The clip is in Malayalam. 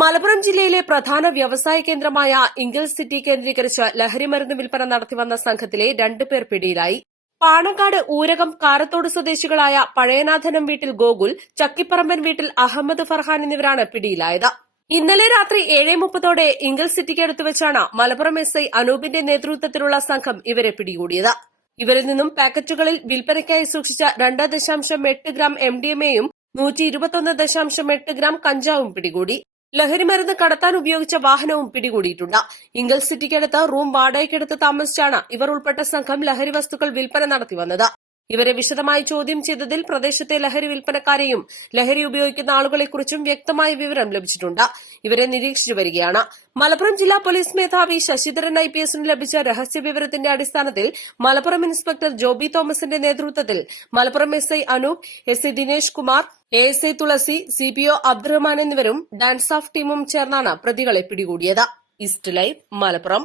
മലപ്പുറം ജില്ലയിലെ പ്രധാന വ്യവസായ കേന്ദ്രമായ ഇംഗിൾ സിറ്റി കേന്ദ്രീകരിച്ച് ലഹരിമരുന്ന് വിൽപ്പന നടത്തിവന്ന സംഘത്തിലെ 2 പേർ പിടിയിലായി. പാണക്കാട് ഊരകം കാരത്തോട് സ്വദേശികളായ പഴയനാഥനം വീട്ടിൽ ഗോകുൽ, ചക്കിപ്പറമ്പൻ വീട്ടിൽ അഹമ്മദ് ഫർഹാൻ എന്നിവരാണ് പിടിയിലായത്. ഇന്നലെ രാത്രി 7:30 ഇംഗിൾ സിറ്റിക്കടുത്ത് വെച്ചാണ് മലപ്പുറം എസ്ഐ അനൂപിന്റെ നേതൃത്വത്തിലുള്ള സംഘം ഇവരെ പിടികൂടിയത്. ഇവരിൽ നിന്നും പാക്കറ്റുകളിൽ വിൽപ്പനയ്ക്കായി സൂക്ഷിച്ച 2.8 ഗ്രാം MDMAയും 121.8 ഗ്രാം കഞ്ചാവും പിടികൂടി. ലഹരിമരുന്ന് കടത്താൻ ഉപയോഗിച്ച വാഹനവും പിടികൂടിയിട്ടുണ്ട്. ഇംഗിൾ സിറ്റിക്കടുത്ത് റൂം വാടകയ്ക്കെടുത്ത് താമസിച്ചാണ് ഇവർ ഉൾപ്പെട്ട സംഘം ലഹരി വസ്തുക്കൾ വിൽപ്പന നടത്തിവന്നത്. ഇവരെ വിശദമായി ചോദ്യം ചെയ്തതിൽ പ്രദേശത്തെ ലഹരി വിൽപ്പനക്കാരെയും ലഹരി ഉപയോഗിക്കുന്ന ആളുകളെക്കുറിച്ചും വ്യക്തമായ വിവരം ലഭിച്ചിട്ടുണ്ട്. ഇവരെ നിരീക്ഷിച്ചു വരികയാണ്. മലപ്പുറം ജില്ലാ പോലീസ് മേധാവി ശശിധരൻ IPS ലഭിച്ച രഹസ്യ വിവരത്തിന്റെ അടിസ്ഥാനത്തിൽ മലപ്പുറം ഇൻസ്പെക്ടർ ജോബി തോമസിന്റെ നേതൃത്വത്തിൽ Malappuram SI Anoop, SI Dinesh Kumar, ASI തുളസി, CPO അബ്ദുറഹ്മാൻ എന്നിവരും ഡാൻസ് ഓഫ് ടീമും ചേർന്നാണ് പ്രതികളെ പിടികൂടിയത്. East live Malappuram.